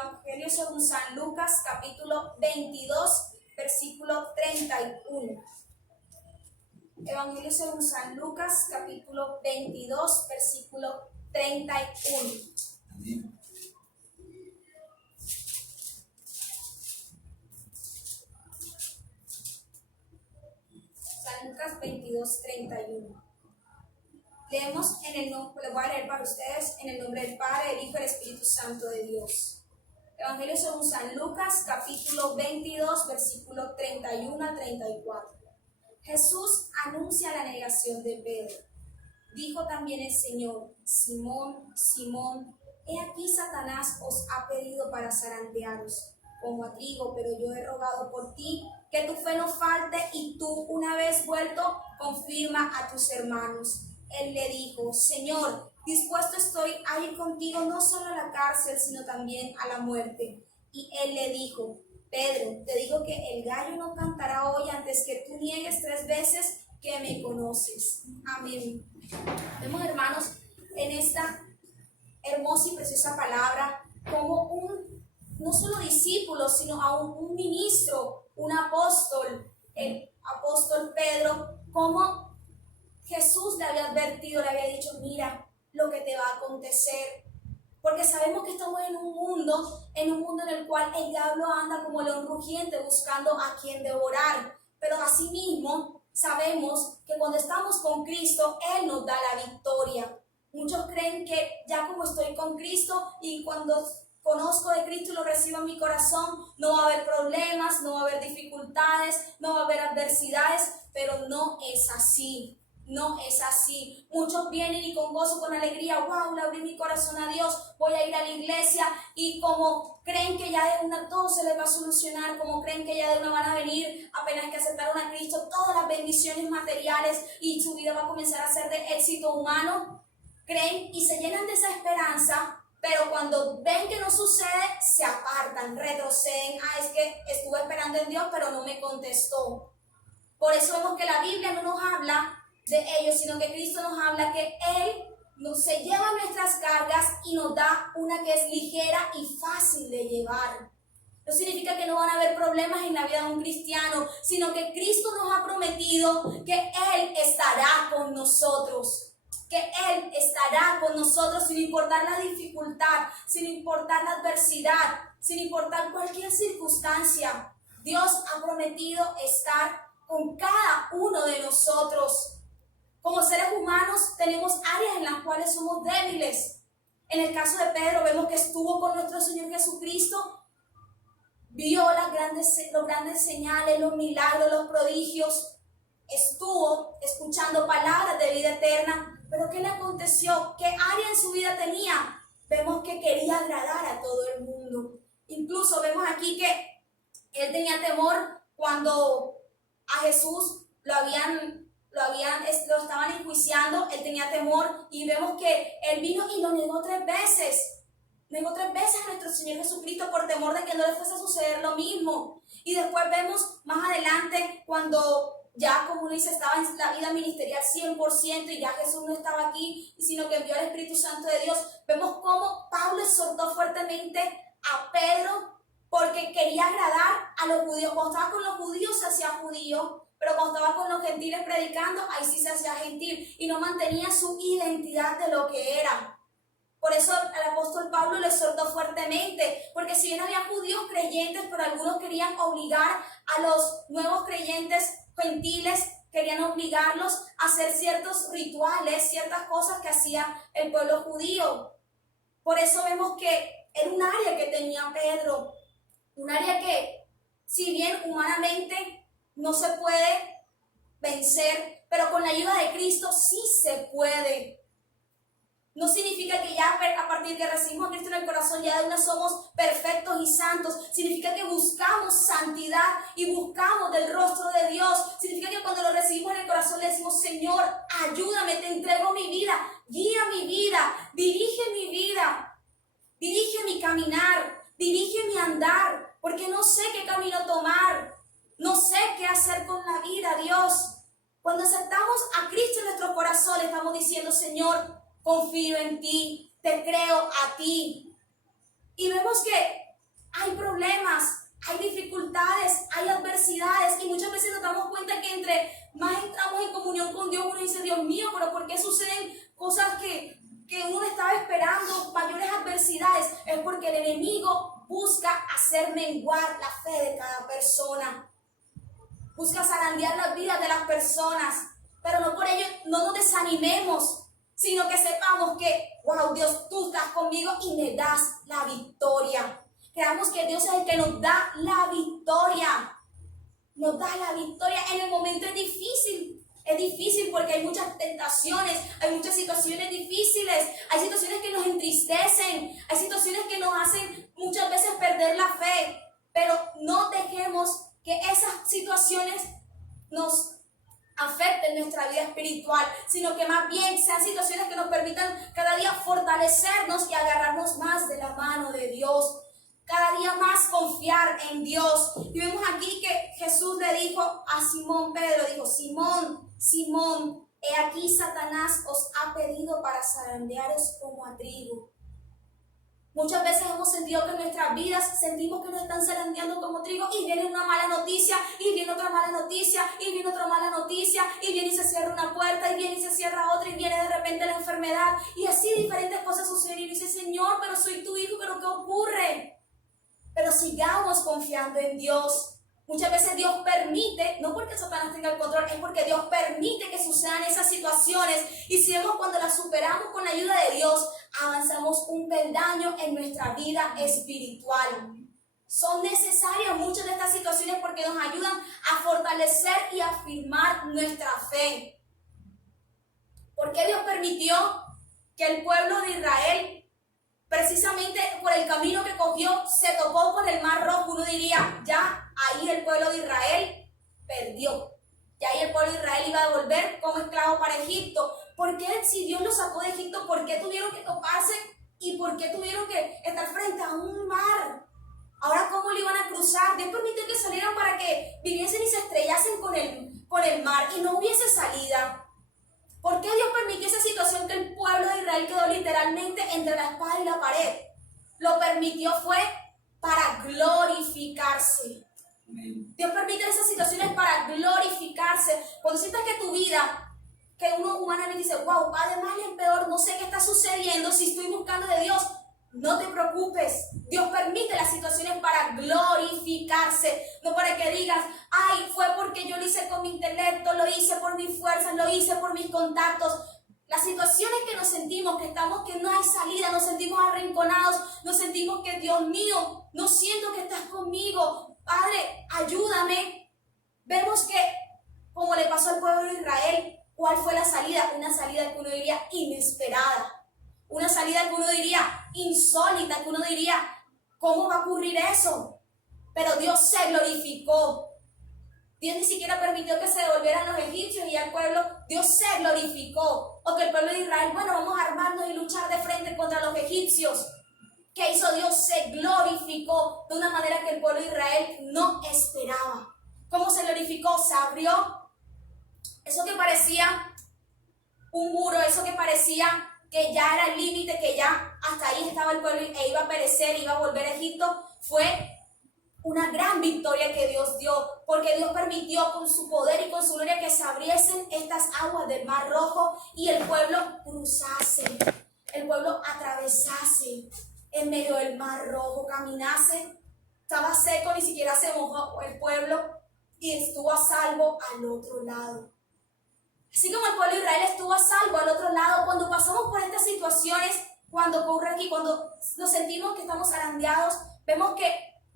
Evangelio según San Lucas, capítulo 22, versículo 31. Evangelio según San Lucas, capítulo 22, versículo 31. Amén. San Lucas 22, 31. Leemos en el nombre, lo voy a leer para ustedes, en el nombre del Padre, del Hijo y del Espíritu Santo de Dios. Evangelio según San Lucas, capítulo 22, versículo 31 a 34. Jesús anuncia la negación de Pedro. Dijo también el Señor: Simón, Simón, he aquí Satanás os ha pedido para zarandearos como a trigo, pero yo he rogado por ti que tu fe no falte, y tú, una vez vuelto, confirma a tus hermanos. Él le dijo: Señor, dispuesto estoy a ir contigo no solo a la cárcel, sino también a la muerte. Y él le dijo: Pedro, te digo que el gallo no cantará hoy antes que tú niegues 3 veces que me conoces. Amén. Vemos, hermanos, en esta hermosa y preciosa palabra, como no solo discípulo, sino aún un ministro, un apóstol, el apóstol Pedro, como Jesús le había advertido, le había dicho: mira lo que te va a acontecer. Porque sabemos que estamos en un mundo en el cual el diablo anda como león rugiente buscando a quien devorar. Pero asimismo sabemos que cuando estamos con Cristo, Él nos da la victoria. Muchos creen que ya como estoy con Cristo y cuando conozco de Cristo y lo recibo en mi corazón, no va a haber problemas, no va a haber dificultades, no va a haber adversidades, pero no es así. No es así. Muchos vienen y con gozo, con alegría: wow, le abrí mi corazón a Dios, voy a ir a la iglesia, y como creen que ya de una todo se les va a solucionar, como creen que ya de una van a venir, apenas que aceptaron a Cristo, todas las bendiciones materiales y su vida va a comenzar a ser de éxito humano, creen y se llenan de esa esperanza, pero cuando ven que no sucede, se apartan, retroceden. Es que estuve esperando en Dios, pero no me contestó. Por eso vemos que la Biblia no nos habla de ellos, sino que Cristo nos habla que Él se lleva nuestras cargas y nos da una que es ligera y fácil de llevar. No significa que no van a haber problemas en la vida de un cristiano, sino que Cristo nos ha prometido que Él estará con nosotros. Que Él estará con nosotros sin importar la dificultad, sin importar la adversidad, sin importar cualquier circunstancia. Dios ha prometido estar con cada uno de nosotros. Como seres humanos tenemos áreas en las cuales somos débiles. En el caso de Pedro vemos que estuvo con nuestro Señor Jesucristo, vio los grandes señales, los milagros, los prodigios, estuvo escuchando palabras de vida eterna. Pero ¿qué le aconteció? ¿Qué área en su vida tenía? Vemos que quería agradar a todo el mundo. Incluso vemos aquí que él tenía temor cuando a Jesús lo estaban enjuiciando. Él tenía temor, y vemos que él vino y lo negó 3 veces. Negó 3 veces a nuestro Señor Jesucristo por temor de que no le fuese a suceder lo mismo. Y después vemos más adelante, cuando ya, como uno dice, estaba en la vida ministerial 100% y ya Jesús no estaba aquí, sino que envió al Espíritu Santo de Dios, vemos cómo Pablo exhortó fuertemente a Pedro porque quería agradar a los judíos. Cuando estaba con los judíos se hacía judío, pero cuando estaba con los gentiles predicando, ahí sí se hacía gentil y no mantenía su identidad de lo que era. Por eso el apóstol Pablo le exhortó fuertemente, porque si bien había judíos creyentes, pero algunos querían obligar a los nuevos creyentes gentiles, querían obligarlos a hacer ciertos rituales, ciertas cosas que hacía el pueblo judío. Por eso vemos que era un área que tenía Pedro, un área que, si bien humanamente no se puede vencer, pero con la ayuda de Cristo sí se puede. No significa que ya a partir de que recibimos a Cristo en el corazón ya de una somos perfectos y santos. Significa que buscamos santidad y buscamos del rostro de Dios. Significa que cuando lo recibimos en el corazón le decimos: Señor, ayúdame, te entrego mi vida, guía mi vida, dirige mi vida, dirige mi caminar, dirige mi andar, porque no sé qué camino tomar, no sé qué hacer con la vida, Dios. Cuando aceptamos a Cristo en nuestro corazón, estamos diciendo: Señor, confío en ti, te creo a ti. Y vemos que hay problemas, hay dificultades, hay adversidades, y muchas veces nos damos cuenta que entre más entramos en comunión con Dios, uno dice, Dios mío, pero ¿por qué suceden cosas que uno estaba esperando, mayores adversidades? Es porque el enemigo busca hacer menguar la fe de cada persona, busca zarandear las vidas de las personas, pero no por ello no nos desanimemos, sino que sepamos que, wow, Dios, tú estás conmigo y me das la victoria. Creamos que Dios es el que nos da la victoria. Nos da la victoria en el momento es difícil. Es difícil porque hay muchas tentaciones, hay muchas situaciones difíciles, hay situaciones que nos entristecen, hay situaciones que nos hacen muchas veces perder la fe. Pero no dejemos que esas situaciones nos afecten nuestra vida espiritual, sino que más bien sean situaciones que nos permitan cada día fortalecernos y agarrarnos más de la mano de Dios, cada día más confiar en Dios. Y vemos aquí que Jesús le dijo a Simón Pedro, dijo, Simón, Simón, he aquí Satanás os ha pedido para zarandearos como a trigo. Muchas veces hemos sentido que en nuestras vidas sentimos que nos están zarandeando como trigo, y viene una mala noticia, y viene otra mala noticia, y viene otra mala noticia, y viene y se cierra una puerta, y viene y se cierra otra, y viene de repente la enfermedad, y así diferentes cosas suceden, y dice, Señor, pero soy tu hijo, pero ¿qué ocurre? Pero sigamos confiando en Dios. Muchas veces Dios permite, no porque Satanás tenga el control, es porque Dios permite que sucedan esas situaciones, y si vemos cuando las superamos con la ayuda de Dios, avanzamos un peldaño en nuestra vida espiritual. Son necesarias muchas de estas situaciones porque nos ayudan a fortalecer y a afirmar nuestra fe. ¿Por qué Dios permitió que el pueblo de Israel, precisamente por el camino que cogió, se topó con el Mar Rojo? Uno diría, ya ahí el pueblo de Israel perdió. Ya ahí el pueblo de Israel iba a volver como esclavo para Egipto. ¿Por qué, si Dios los sacó de Egipto, por qué tuvieron que toparse y por qué tuvieron que estar frente a un mar? Ahora, ¿cómo lo iban a cruzar? Dios permitió que salieran para que viniesen y se estrellasen con el mar y no hubiese salida. ¿Por qué Dios permitió esa situación que el pueblo de Israel quedó literalmente entre la espada y la pared? Lo permitió fue para glorificarse. Dios permite esas situaciones para glorificarse. Cuando sientas que tu vida, que uno humanamente dice, wow, va de mal en peor, no sé qué está sucediendo, si estoy buscando de Dios, no te preocupes. Dios permite las situaciones para glorificarse, no para que digas, ay, fue porque yo lo hice con mi intelecto, lo hice por mis fuerzas, lo hice por mis contactos. Las situaciones que nos sentimos, que estamos, que no hay salida, nos sentimos arrinconados, nos sentimos que, Dios mío, no siento que estás conmigo, Padre, ayúdame. Vemos que, como le pasó al pueblo de Israel, ¿cuál fue la salida? Una salida que uno diría inesperada. Una salida que uno diría insólita, que uno diría, ¿cómo va a ocurrir eso? Pero Dios se glorificó. Dios ni siquiera permitió que se devolvieran los egipcios y al pueblo, Dios se glorificó. O que el pueblo de Israel, bueno, vamos a armarnos y luchar de frente contra los egipcios. ¿Qué hizo Dios? Se glorificó de una manera que el pueblo de Israel no esperaba. ¿Cómo se glorificó? Se abrió eso que parecía un muro, eso que parecía que ya era el límite, que ya hasta ahí estaba el pueblo e iba a perecer, iba a volver a Egipto. Fue una gran victoria que Dios dio, porque Dios permitió con su poder y con su gloria que se abriesen estas aguas del Mar Rojo y el pueblo cruzase, el pueblo atravesase en medio del Mar Rojo, caminase. Estaba seco, ni siquiera se mojó el pueblo y estuvo a salvo al otro lado. Así como el pueblo de Israel estuvo a salvo al otro lado, cuando pasamos por estas situaciones, cuando ocurre aquí, cuando nos sentimos que estamos zarandeados, vemos que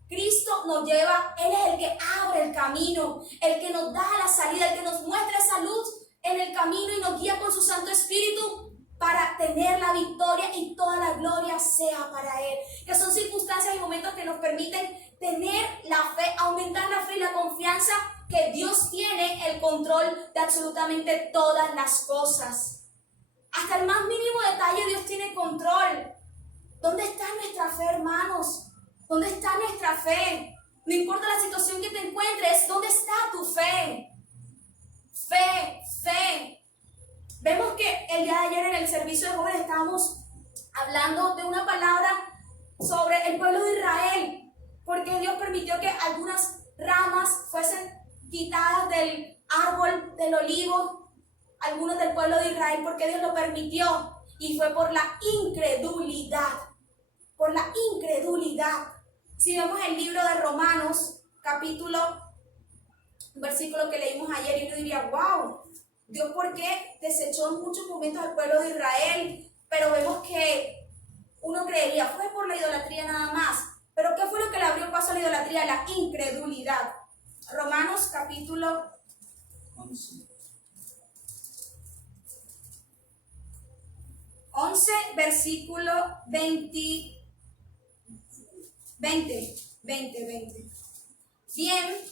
Cristo nos lleva, Él es el que abre el camino, el que nos da la salida, el que nos muestra esa luz en el camino y nos guía con su Santo Espíritu para tener la victoria y toda la gloria sea para Él. Que son circunstancias y momentos que nos permiten tener la fe, aumentar la fe y la confianza que Dios tiene el control de absolutamente todas las cosas. Hasta el más mínimo detalle Dios tiene control. ¿Dónde está nuestra fe, hermanos? ¿Dónde está nuestra fe? No importa la situación que te encuentres, ¿dónde está tu fe? Fe, fe. Vemos que el día de ayer en el servicio de jóvenes estábamos hablando de una palabra sobre el pueblo de Israel. ¿Por qué Dios permitió que algunas ramas fuesen quitadas del árbol del olivo, algunos del pueblo de Israel? ¿Por qué Dios lo permitió? Y fue por la incredulidad, por la incredulidad. Si vemos el libro de Romanos, un versículo que leímos ayer, y uno diría, wow, Dios, ¿por qué desechó en muchos momentos al pueblo de Israel? Pero vemos que uno creería, fue por la idolatría nada más. Pero ¿qué fue lo que le abrió paso a la idolatría? La incredulidad. Romanos capítulo 11, versículo 20. Bien,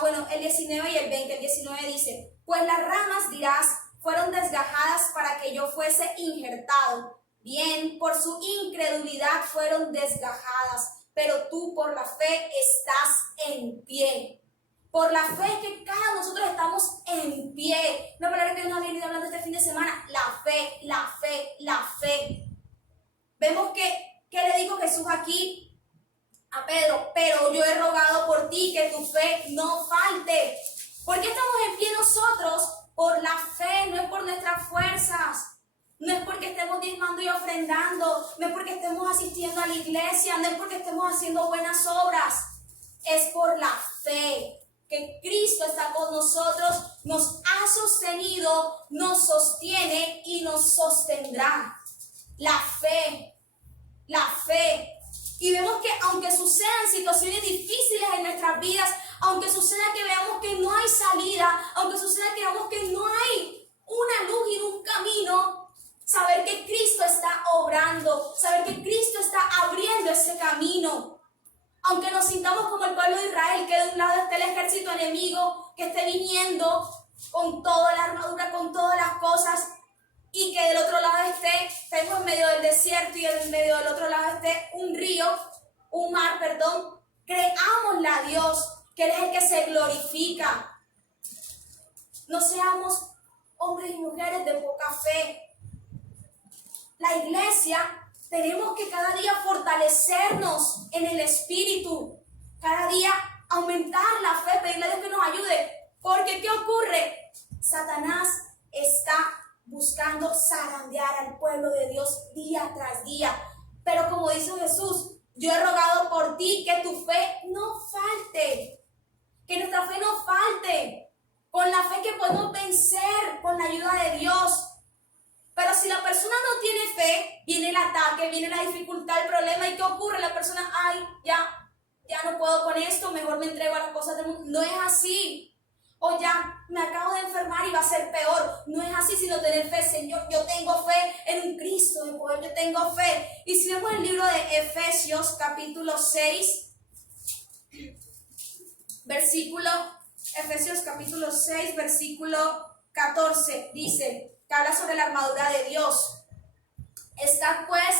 bueno, el 19 y el 20. El 19 dice, pues las ramas, dirás, fueron desgajadas para que yo fuese injertado. Bien, por su incredulidad fueron desgajadas, pero tú por la fe estás en pie. Por la fe es que cada nosotros estamos en pie. Una palabra que nos ha venido hablando este fin de semana, la fe, la fe, la fe. Vemos que, ¿qué le dijo Jesús aquí a Pedro? Pero yo he rogado por ti que tu fe no falte. ¿Por qué estamos en pie nosotros? Por la fe, no es por nuestras fuerzas. No es porque estemos diezmando y ofrendando, no es porque estemos asistiendo a la iglesia, no es porque estemos haciendo buenas obras. Es por la fe que Cristo está con nosotros, nos ha sostenido, nos sostiene y nos sostendrá. La fe, la fe. Y vemos que aunque sucedan situaciones difíciles en nuestras vidas, aunque suceda que veamos que no hay salida, aunque suceda que veamos que no hay una luz y un camino, saber que Cristo está obrando, saber que Cristo está abriendo ese camino. Aunque nos sintamos como el pueblo de Israel, que de un lado esté el ejército enemigo, que esté viniendo con toda la armadura, con todas las cosas, y que del otro lado estemos en medio del desierto y en medio del otro lado esté un mar, creámosle a Dios, que Él es el que se glorifica. No seamos hombres y mujeres de poca fe. La iglesia, tenemos que cada día fortalecernos en el espíritu, cada día aumentar la fe, pedirle a Dios que nos ayude, porque ¿qué ocurre? Satanás está buscando zarandear al pueblo de Dios día tras día, pero como dice Jesús, yo he rogado por ti que tu fe no falte, que nuestra fe no falte, con la fe que podemos vencer con la ayuda de Dios. Pero si la persona no tiene fe, viene el ataque, viene la dificultad, el problema, ¿y qué ocurre? La persona, ya no puedo con esto, mejor me entrego a las cosas del mundo. No es así. O ya me acabo de enfermar y va a ser peor. No es así, sino tener fe. Señor, yo tengo fe en un Cristo de poder, yo tengo fe. Y si vemos el libro de Efesios, capítulo 6, Efesios capítulo 6, versículo 14, dice, que habla sobre la armadura de Dios. Estad pues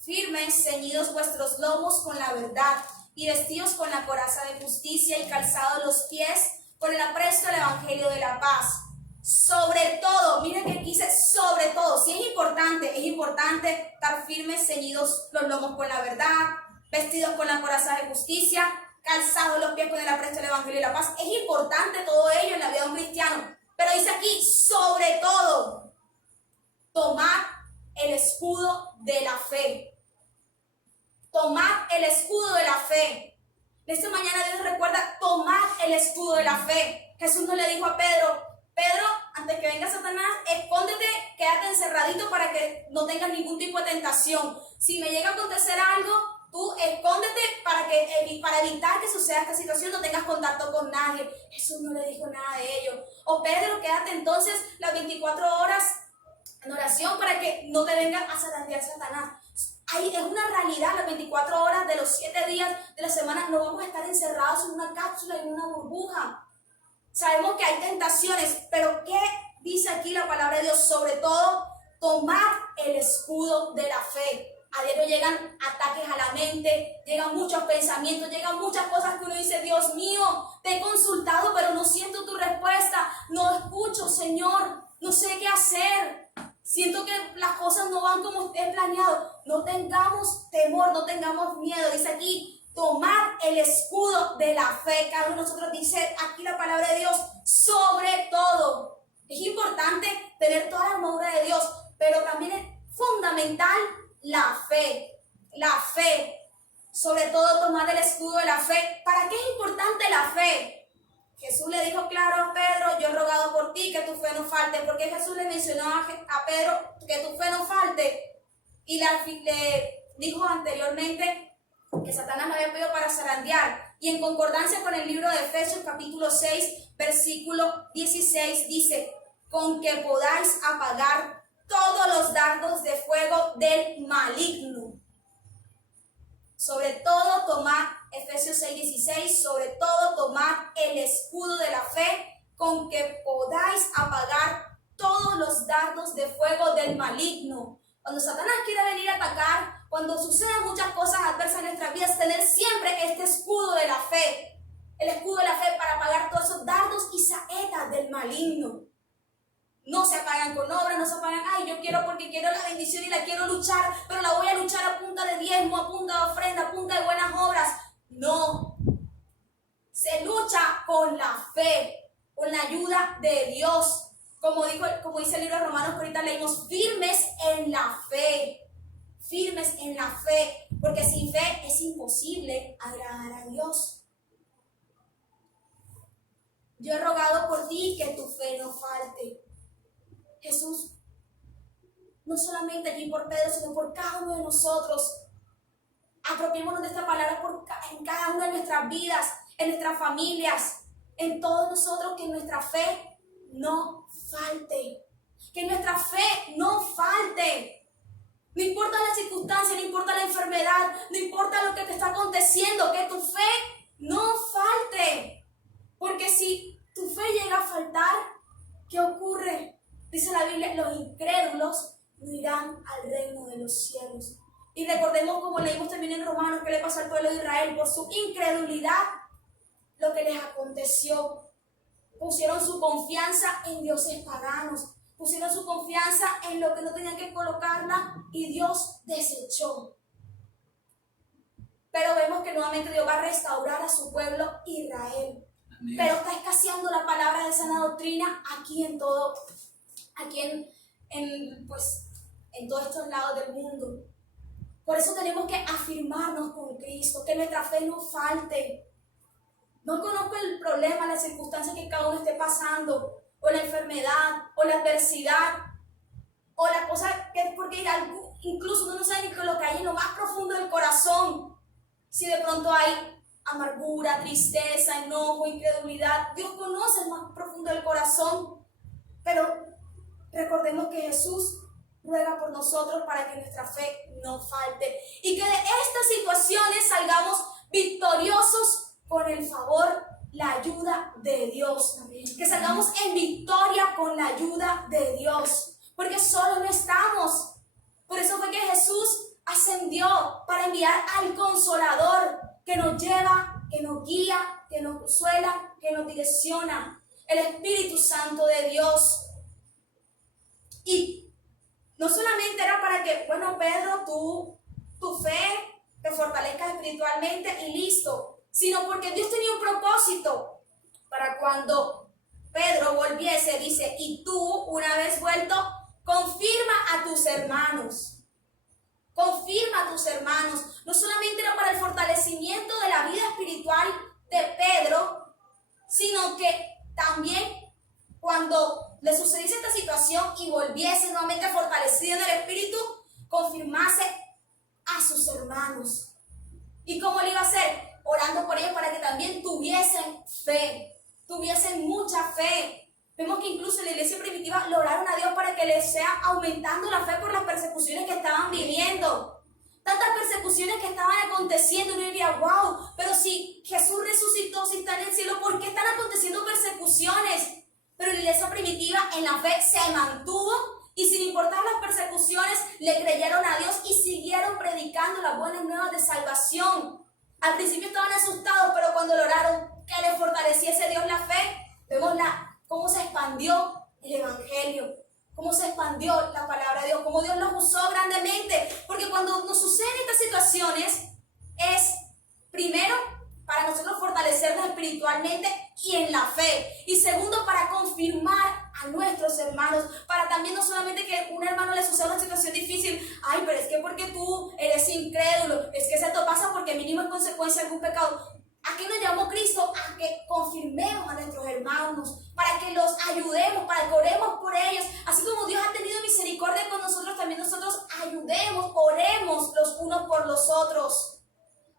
firmes, ceñidos vuestros lomos con la verdad, y vestidos con la coraza de justicia, y calzados los pies con el apresto del evangelio de la paz. Sobre todo, miren que aquí dice sobre todo. Sí, es importante estar firmes, ceñidos los lomos con la verdad, vestidos con la coraza de justicia, calzados los pies con el apresto del evangelio de la paz. Es importante todo ello en la vida de un cristiano. Pero dice aquí, sobre todo, tomad el escudo de la fe. Tomad el escudo de la fe. Esta mañana Dios recuerda, tomad el escudo de la fe. Jesús no le dijo a Pedro, antes que venga Satanás, escóndete, quédate encerradito para que no tengas ningún tipo de tentación. Si me llega a acontecer algo, tú escóndete para evitar que suceda esta situación, no tengas contacto con nadie. Jesús no le dijo nada de ello. O Pedro, quédate entonces las 24 horas en oración para que no te venga a zarandear Satanás. Ahí es una realidad, las 24 horas de los 7 días de la semana no vamos a estar encerrados en una cápsula, en una burbuja. Sabemos que hay tentaciones, pero ¿qué dice aquí la palabra de Dios? Sobre todo, tomar el escudo de la fe. A diario llegan ataques a la mente, llegan muchos pensamientos, llegan muchas cosas que uno dice, Dios mío, te he consultado, pero no siento tu respuesta, no escucho, Señor, no sé qué hacer. Siento que las cosas no van como he planeado. No tengamos temor, no tengamos miedo. Dice aquí, tomad el escudo de la fe. Cada uno de nosotros dice aquí la palabra de Dios, sobre todo. Es importante tener toda la armadura de Dios, pero también es fundamental la fe. La fe. Sobre todo tomar el escudo de la fe. ¿Para qué es importante la fe? Jesús le dijo claro a Pedro, yo he rogado por ti que tu fe no falte, porque Jesús le mencionó a Pedro que tu fe no falte, y le dijo anteriormente que Satanás lo había pedido para zarandear, y en concordancia con el libro de Efesios capítulo 6 versículo 16 dice, con que podáis apagar todos los dardos de fuego del maligno. Sobre todo tomad, Efesios 6:16, sobre todo tomad el escudo de la fe, con que podáis apagar todos los dardos de fuego del maligno. Cuando Satanás quiere venir a atacar, cuando suceden muchas cosas adversas en nuestras vidas, tener siempre este escudo de la fe, el escudo de la fe para apagar todos esos dardos y saetas del maligno. No se apagan con obras, no se apagan, ay, yo quiero porque quiero la bendición y la quiero luchar, pero la voy a luchar a punta de diezmo, a punta de ofrenda, a punta de buenas obras. No. Se lucha con la fe, con la ayuda de Dios. Como dice el libro de Romanos que ahorita leímos, firmes en la fe. Firmes en la fe, porque sin fe es imposible agradar a Dios. Yo he rogado por ti que tu fe no falte. Jesús, no solamente aquí por Pedro, sino por cada uno de nosotros. Apropiémonos de esta palabra en cada una de nuestras vidas, en nuestras familias, en todos nosotros, que nuestra fe no falte. Que nuestra fe no falte. No importa la circunstancia, no importa la enfermedad, no importa lo que te está aconteciendo, que tu fe no falte. Porque si tu fe llega a faltar, ¿qué ocurre? Dice la Biblia, los incrédulos no irán al reino de los cielos. Y recordemos, como leímos también en Romanos, que le pasó al pueblo de Israel por su incredulidad, lo que les aconteció. Pusieron su confianza en dioses paganos, pusieron su confianza en lo que no tenían que colocarla y Dios desechó. Pero vemos que nuevamente Dios va a restaurar a su pueblo Israel. Amén. Pero está escaseando la palabra de sana doctrina aquí en todos estos lados del mundo. Por eso tenemos que afirmarnos con Cristo, que nuestra fe no falte. No conozco el problema, la circunstancia que cada uno esté pasando, o la enfermedad, o la adversidad, o la cosa que, porque incluso uno no sabe ni lo que hay en lo más profundo del corazón. Si de pronto hay amargura, tristeza, enojo, incredulidad, Dios conoce el más profundo del corazón. Pero recordemos que Jesús ruega por nosotros para que nuestra fe no falte y que de estas situaciones salgamos victoriosos con el favor, la ayuda de Dios. Que salgamos en victoria con la ayuda de Dios, porque solo no estamos. Por eso fue que Jesús ascendió para enviar al Consolador que nos lleva, que nos guía, que nos consuela, que nos direcciona, el Espíritu Santo de Dios. Y no solamente era para que, bueno, Pedro, tu fe te fortalezca espiritualmente y listo, sino porque Dios tenía un propósito para cuando Pedro volviese, dice, y tú, una vez vuelto, confirma a tus hermanos. Confirma a tus hermanos. No solamente era para el fortalecimiento de la vida espiritual de Pedro, sino que también cuando le sucediese esta situación y volviese nuevamente fortalecido en el espíritu, confirmase a sus hermanos. ¿Y cómo le iba a hacer? Orando por ellos para que también tuviesen fe, tuviesen mucha fe. Vemos que incluso en la iglesia primitiva le oraron a Dios para que les sea aumentando la fe por las persecuciones que estaban viviendo. Tantas persecuciones que estaban aconteciendo, uno diría, wow, pero si Jesús resucitó, si está en el cielo, ¿por qué están aconteciendo persecuciones? Pero la iglesia primitiva en la fe se mantuvo y sin importar las persecuciones le creyeron a Dios y siguieron predicando las buenas nuevas de salvación. Al principio estaban asustados, pero cuando lo oraron que les fortaleciese Dios la fe, vemos cómo se expandió el evangelio, cómo se expandió la palabra de Dios, cómo Dios los usó grandemente. Porque cuando nos suceden estas situaciones es espiritualmente y en la fe. Y segundo, para confirmar a nuestros hermanos, para también no solamente que un hermano le suceda una situación difícil, ay, pero es que porque tú eres incrédulo, es que se te pasa porque mínimo es consecuencia de algún pecado. ¿A qué nos llamó Cristo? A que confirmemos a nuestros hermanos, para que los ayudemos, para que oremos por ellos. Así como Dios ha tenido misericordia con nosotros, también nosotros ayudemos, oremos los unos por los otros,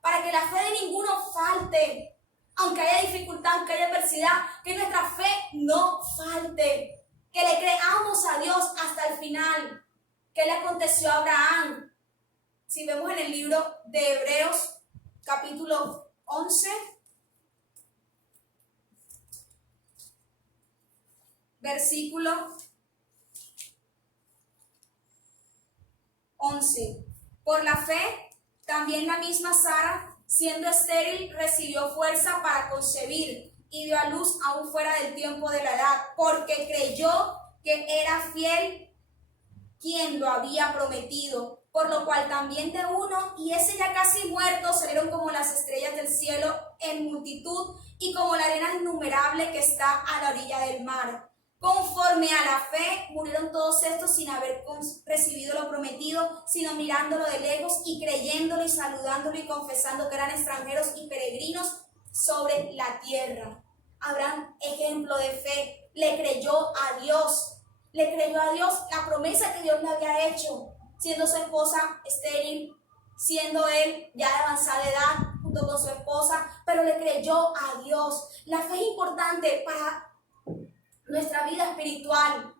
para que la fe de ninguno falte. Aunque haya dificultad, aunque haya adversidad, que nuestra fe no falte. Que le creamos a Dios hasta el final. ¿Qué le aconteció a Abraham? Si vemos en el libro de Hebreos, capítulo 11, versículo 11. Por la fe, también la misma Sara, siendo estéril, recibió fuerza para concebir y dio a luz aún fuera del tiempo de la edad, porque creyó que era fiel quien lo había prometido. Por lo cual también de uno, y ese ya casi muerto, salieron como las estrellas del cielo en multitud y como la arena innumerable que está a la orilla del mar. Conforme a la fe, murieron todos estos sin haber recibido lo prometido, sino mirándolo de lejos y creyéndolo y saludándolo y confesando que eran extranjeros y peregrinos sobre la tierra. Abraham, ejemplo de fe, le creyó a Dios la promesa que Dios le había hecho, siendo su esposa estéril, siendo él ya de avanzada edad junto con su esposa, pero le creyó a Dios. La fe es importante para nuestra vida espiritual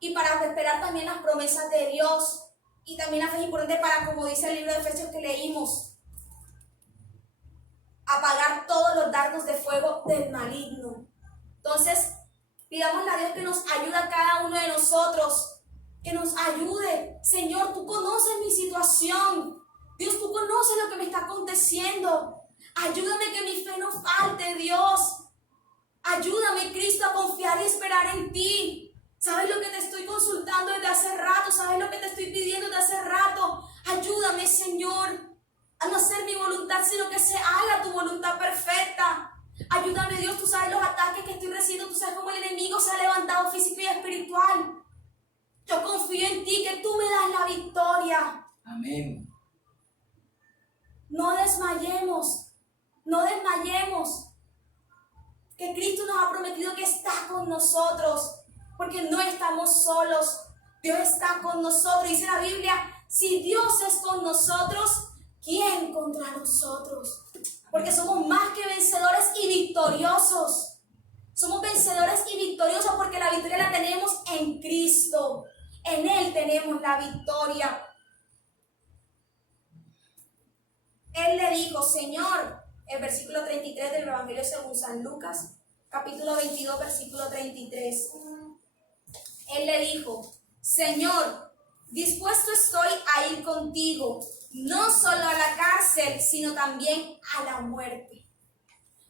y para esperar también las promesas de Dios. Y también la fe es importante para, como dice el libro de Efesios que leímos, apagar todos los dardos de fuego del maligno. Entonces, pidámosle a Dios que nos ayude a cada uno de nosotros, que nos ayude. Señor, tú conoces mi situación. Dios, tú conoces lo que me está aconteciendo. Ayúdame que mi fe no falte, Dios. Ayúdame, Cristo, a confiar y esperar en ti. ¿Sabes lo que te estoy consultando desde hace rato? ¿Sabes lo que te estoy pidiendo desde hace rato? Ayúdame, Señor, a no hacer mi voluntad, sino que se haga tu voluntad perfecta. Ayúdame, Dios, tú sabes los ataques que estoy recibiendo, tú sabes cómo el enemigo se ha levantado físico y espiritual. Yo confío en ti, que tú me das la victoria. Amén. No desmayemos, no desmayemos. Que Cristo nos ha prometido que está con nosotros, porque no estamos solos. Dios está con nosotros. Dice la Biblia, si Dios es con nosotros, ¿quién contra nosotros? Porque somos más que vencedores y victoriosos. Somos vencedores y victoriosos porque la victoria la tenemos en Cristo. En Él tenemos la victoria. Él le dijo, Señor, el versículo 33 del Evangelio según San Lucas, capítulo 22, versículo 33. Él le dijo, Señor, dispuesto estoy a ir contigo, no solo a la cárcel, sino también a la muerte.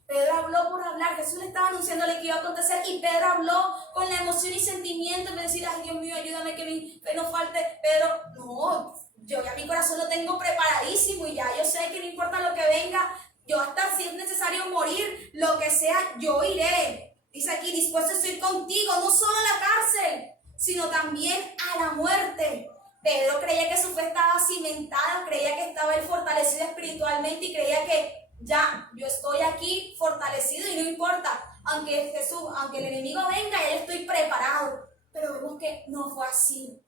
Pedro habló por hablar. Jesús le estaba anunciándole que iba a acontecer y Pedro habló con la emoción y sentimiento de decir, ay Dios mío, ayúdame que mi fe no falte. Pedro, no, yo ya mi corazón lo tengo preparadísimo y ya yo sé que no importa lo que venga, yo hasta si es necesario morir, lo que sea, yo iré. Dice aquí, dispuesto a ir contigo, no solo a la cárcel, sino también a la muerte. Pedro creía que su fe estaba cimentada, creía que estaba él fortalecido espiritualmente y creía que ya, yo estoy aquí fortalecido y no importa, aunque el enemigo venga, ya yo estoy preparado. Pero vemos que no fue así.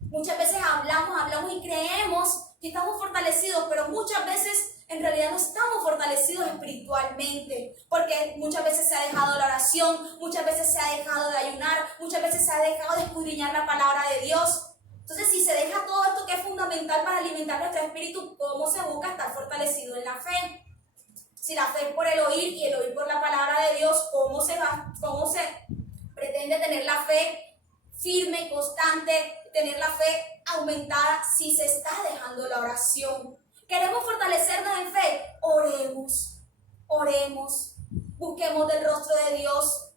Muchas veces hablamos y creemos que estamos fortalecidos, pero muchas veces en realidad no estamos fortalecidos espiritualmente, porque muchas veces se ha dejado la oración, muchas veces se ha dejado de ayunar, muchas veces se ha dejado de escudriñar la palabra de Dios. Entonces, si se deja todo esto que es fundamental para alimentar nuestro espíritu, ¿cómo se busca estar fortalecido en la fe? Si la fe es por el oír y el oír por la palabra de Dios, ¿cómo se pretende tener la fe firme, constante, tener la fe aumentada si se está dejando la oración? ¿Queremos fortalecernos en fe? Oremos, busquemos del rostro de Dios.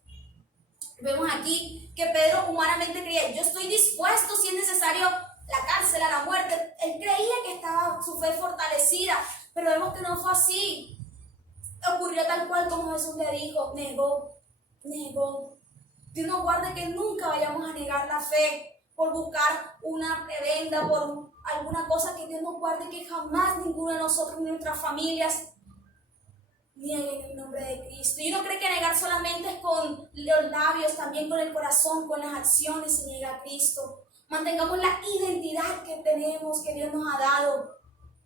Vemos aquí que Pedro humanamente creía, yo estoy dispuesto si es necesario la cárcel, a la muerte. Él creía que estaba su fe fortalecida, pero vemos que no fue así. ocurrió tal cual como Jesús le dijo, negó. Dios nos guarde que nunca vayamos a negar la fe por buscar una prebenda, por alguna cosa. Que Dios nos guarde que jamás ninguno de nosotros ni nuestras familias nieguen el nombre de Cristo. Y uno cree que negar solamente es con los labios, también con el corazón, con las acciones se niega a Cristo. Mantengamos la identidad que tenemos, que Dios nos ha dado.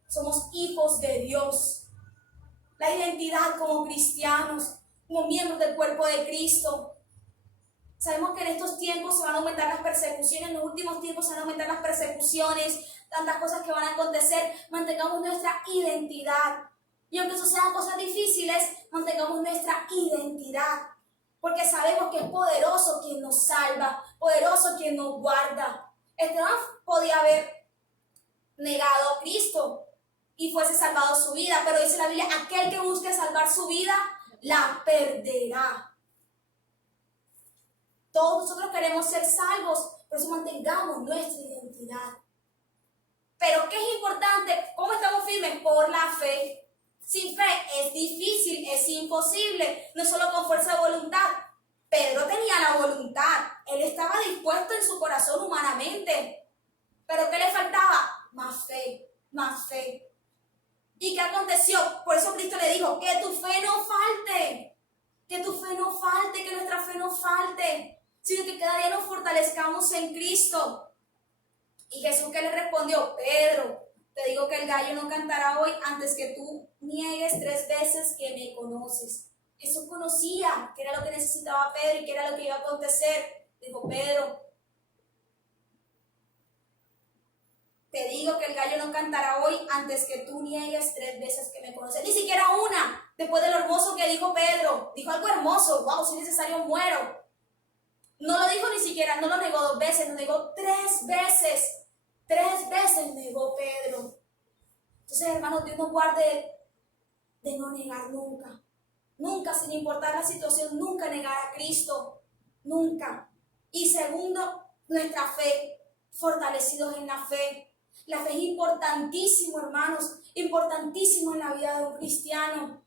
Somos hijos de Dios. La identidad como cristianos, como miembros del cuerpo de Cristo. Sabemos que en estos tiempos se van a aumentar las persecuciones, en los últimos tiempos se van a aumentar las persecuciones, tantas cosas que van a acontecer. Mantengamos nuestra identidad. Y aunque eso sean cosas difíciles, mantengamos nuestra identidad. Porque sabemos que es poderoso quien nos salva, poderoso quien nos guarda. Esteban podía haber negado a Cristo y fuese salvado su vida, pero dice la Biblia, aquel que busque salvar su vida, la perderá. Todos nosotros queremos ser salvos, por eso mantengamos nuestra identidad. Pero ¿qué es importante? ¿Cómo estamos firmes? Por la fe. Sin fe es difícil, es imposible, no solo con fuerza de voluntad. Pedro tenía la voluntad, él estaba dispuesto en su corazón humanamente. ¿Pero qué le faltaba? Más fe, más fe. ¿Y qué aconteció? Por eso Cristo le dijo, que tu fe no falte, que tu fe no falte, que nuestra fe no falte, sino que cada día nos fortalezcamos en Cristo. Y Jesús, ¿qué le respondió? Pedro, te digo que el gallo no cantará hoy antes que tú niegues 3 veces que me conoces. Jesús conocía que era lo que necesitaba Pedro y que era lo que iba a acontecer. Dijo, Pedro, te digo que el gallo no cantará hoy antes que tú niegues 3 veces que me conoces. Ni siquiera una, después de lo hermoso que dijo Pedro. Dijo algo hermoso, wow, si es necesario muero. No lo dijo ni siquiera, no lo negó 2 veces, lo negó 3 veces. 3 veces negó Pedro. Entonces, hermanos, Dios nos guarde de no negar nunca. Nunca, sin importar la situación, nunca negar a Cristo. Nunca. Y segundo, nuestra fe, fortalecidos en la fe. La fe es importantísimo, hermanos, importantísimo en la vida de un cristiano.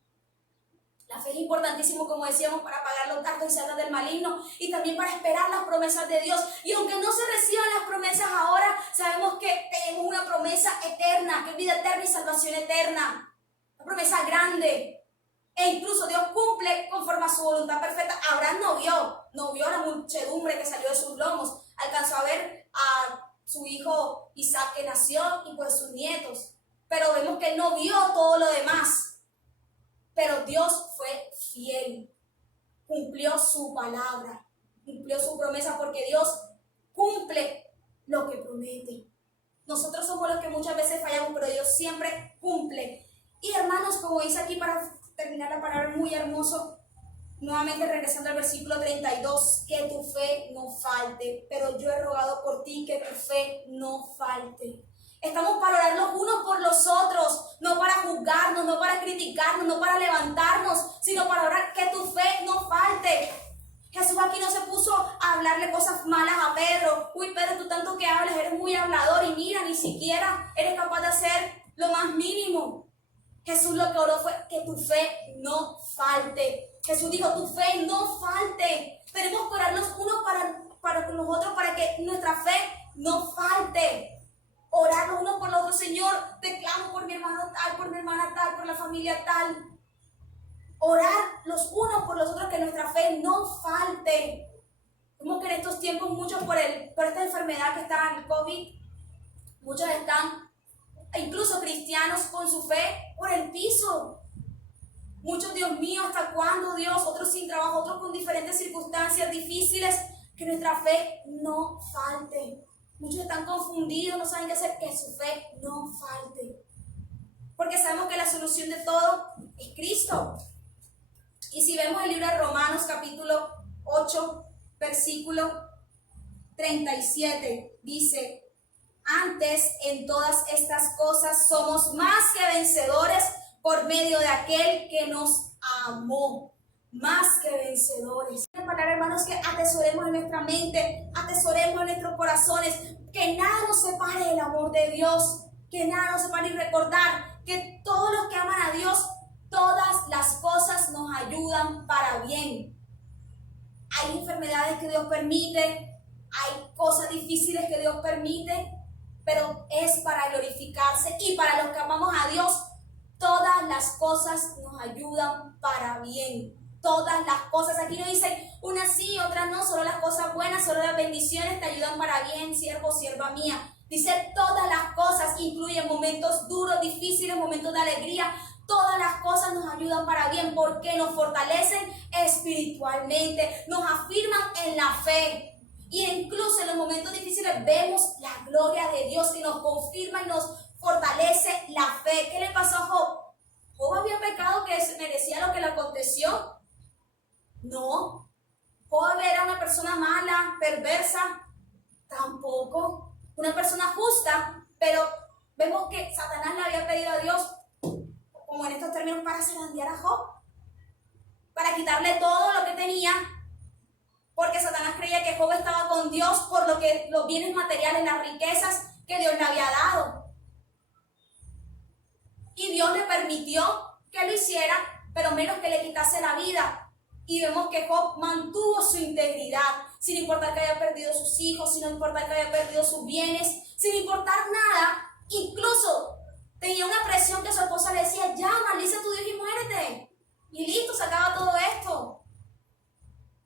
La fe es importantísimo, como decíamos, para pagar los gastos y salvar del maligno y también para esperar las promesas de Dios. Y aunque no se reciban las promesas ahora, sabemos que tenemos una promesa eterna, que es vida eterna y salvación eterna. Una promesa grande. E incluso Dios cumple conforme a su voluntad perfecta. Abraham no vio la muchedumbre que salió de sus lomos. Alcanzó a ver a su hijo Isaac que nació y pues sus nietos. Pero vemos que él no vio todo lo demás. Pero Dios fue fiel, cumplió su palabra, cumplió su promesa, porque Dios cumple lo que promete. Nosotros somos los que muchas veces fallamos, pero Dios siempre cumple. Y hermanos, como dice aquí para terminar la palabra, muy hermoso, nuevamente regresando al versículo 32, que tu fe no falte, pero yo he rogado por ti que tu fe no falte. Estamos para orar los unos por los otros, no para juzgarnos, no para criticarnos, no para levantarnos, sino para orar que tu fe no falte. Jesús aquí no se puso a hablarle cosas malas a Pedro. Uy, Pedro, tú tanto que hablas, eres muy hablador y mira, ni siquiera eres capaz de hacer lo más mínimo. Jesús lo que oró fue que tu fe no falte. Jesús dijo, tu fe no falte. Tenemos que orar los unos para los otros para que nuestra fe no falte. Orar los unos por los otros, Señor, te clamo por mi hermano tal, por mi hermana tal, por la familia tal. Orar los unos por los otros, que nuestra fe no falte. Como que en estos tiempos muchos por esta enfermedad que está en el COVID, muchos están, incluso cristianos, con su fe por el piso. Muchos, Dios mío, ¿hasta cuándo, Dios? Otros sin trabajo, otros con diferentes circunstancias difíciles. Que nuestra fe no falte. Muchos están confundidos, no saben qué hacer, que su fe no falte. Porque sabemos que la solución de todo es Cristo. Y si vemos el libro de Romanos capítulo 8, versículo 37, dice, antes en todas estas cosas somos más que vencedores por medio de aquel que nos amó. Más que vencedores. Para hermanos, que atesoremos en nuestra mente, atesoremos en nuestros corazones, que nada nos separe del amor de Dios, que nada nos separe, y recordar que todos los que aman a Dios, todas las cosas nos ayudan para bien. Hay enfermedades que Dios permite, hay cosas difíciles que Dios permite, pero es para glorificarse. Y para los que amamos a Dios, todas las cosas nos ayudan para bien. Todas las cosas. Aquí no dice unas sí, otras no, solo las cosas buenas, solo las bendiciones te ayudan para bien, siervo, sierva mía. Dice todas las cosas, incluyen momentos duros, difíciles, momentos de alegría. Todas las cosas nos ayudan para bien porque nos fortalecen espiritualmente, nos afirman en la fe. Y incluso en los momentos difíciles vemos la gloria de Dios que nos confirma y nos fortalece la fe. ¿Qué le pasó a Job? ¿Job había pecado que merecía lo que le aconteció? No. ¿Job era una persona mala, perversa? Tampoco. Una persona justa, pero vemos que Satanás le había pedido a Dios, como en estos términos, para zarandear a Job, para quitarle todo lo que tenía, porque Satanás creía que Job estaba con Dios por los bienes materiales, las riquezas que Dios le había dado. Y Dios le permitió que lo hiciera, pero menos que le quitase la vida. Y vemos que Job mantuvo su integridad, sin importar que haya perdido sus hijos, sin importar que haya perdido sus bienes, sin importar nada. Incluso tenía una presión que su esposa le decía, ya, maldice a tu Dios y muérete. Y listo, se acaba todo esto.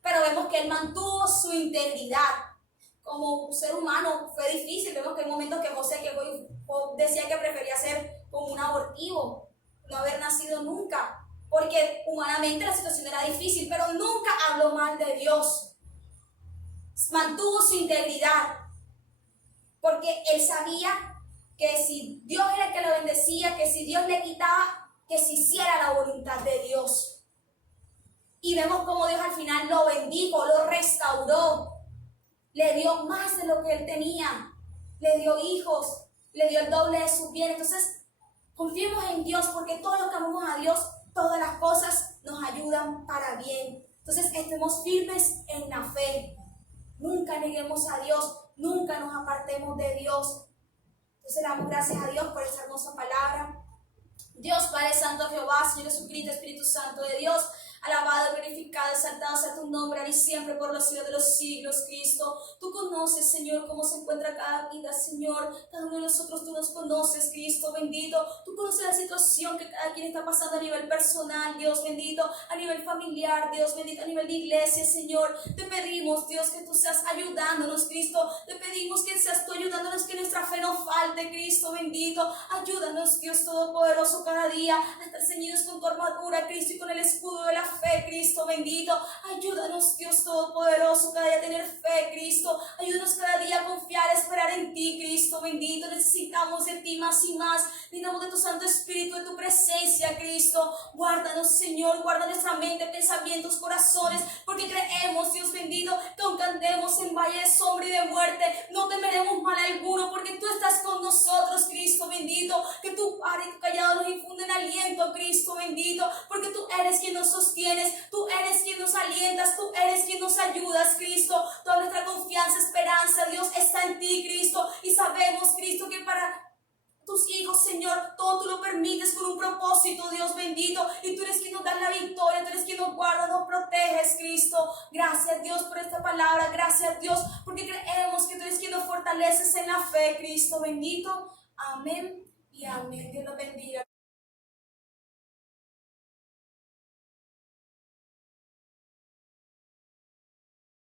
Pero vemos que él mantuvo su integridad. Como ser humano fue difícil. Vemos que hay momentos que Job decía que prefería ser como un abortivo, no haber nacido nunca, porque humanamente la situación era difícil, pero nunca habló mal de Dios. Mantuvo su integridad, porque él sabía que si Dios era el que lo bendecía, que si Dios le quitaba, que se hiciera la voluntad de Dios. Y vemos cómo Dios al final lo bendijo, lo restauró, le dio más de lo que él tenía, le dio hijos, le dio el doble de sus bienes. Entonces, confiemos en Dios, porque todos los que amamos a Dios, todas las cosas nos ayudan para bien. Entonces, estemos firmes en la fe. Nunca neguemos a Dios, nunca nos apartemos de Dios. Entonces, le damos gracias a Dios por esta hermosa palabra. Dios Padre Santo, Jehová, Señor Jesucristo, Espíritu Santo de Dios, alabado, glorificado, exaltado sea tu nombre, ahora y siempre por los siglos de los siglos, Cristo. Tú conoces, Señor, cómo se encuentra cada vida, Señor. Cada uno de nosotros tú nos conoces, Cristo bendito. Tú conoces la situación que cada quien está pasando a nivel personal, Dios bendito, a nivel familiar, Dios bendito, a nivel de iglesia, Señor. Te pedimos, Dios, que tú seas ayudándonos, Cristo. Te pedimos que seas tú ayudándonos, que nuestra fe no falte, Cristo bendito. Ayúdanos, Dios Todopoderoso, cada día a estar ceñidos con tu armadura, Cristo, y con el escudo de la fe, Cristo bendito. Ayúdanos, Dios Todopoderoso, cada día a tener fe, Cristo. Ayúdanos cada día a confiar, a esperar en ti, Cristo bendito. Necesitamos de ti más y más. Necesitamos de tu Santo Espíritu, de tu presencia, Cristo. Guárdanos, Señor, guarda nuestra mente, pensamientos, corazones, porque creemos, Dios bendito, que aunque andemos en valle de sombra y de muerte, no temeremos mal alguno, porque tú estás con nosotros, Cristo bendito. Que tu Padre y tu callado nos infunden aliento, Cristo bendito, porque tú eres quien nos sostienes, tú eres quien nos alientas, tú eres quien nos ayudas, Cristo. Toda nuestra confianza, esperanza, Dios, está en ti, Cristo, y sabemos, Cristo, que para tus hijos, Señor, todo tú lo permites con un propósito, Dios bendito, y tú eres quien nos da la victoria, tú eres quien nos guarda, nos proteges, Cristo. Gracias, Dios, por esta palabra, gracias, Dios, porque creemos que tú eres quien nos fortaleces en la fe, Cristo bendito. Amén y amén. Dios los bendiga.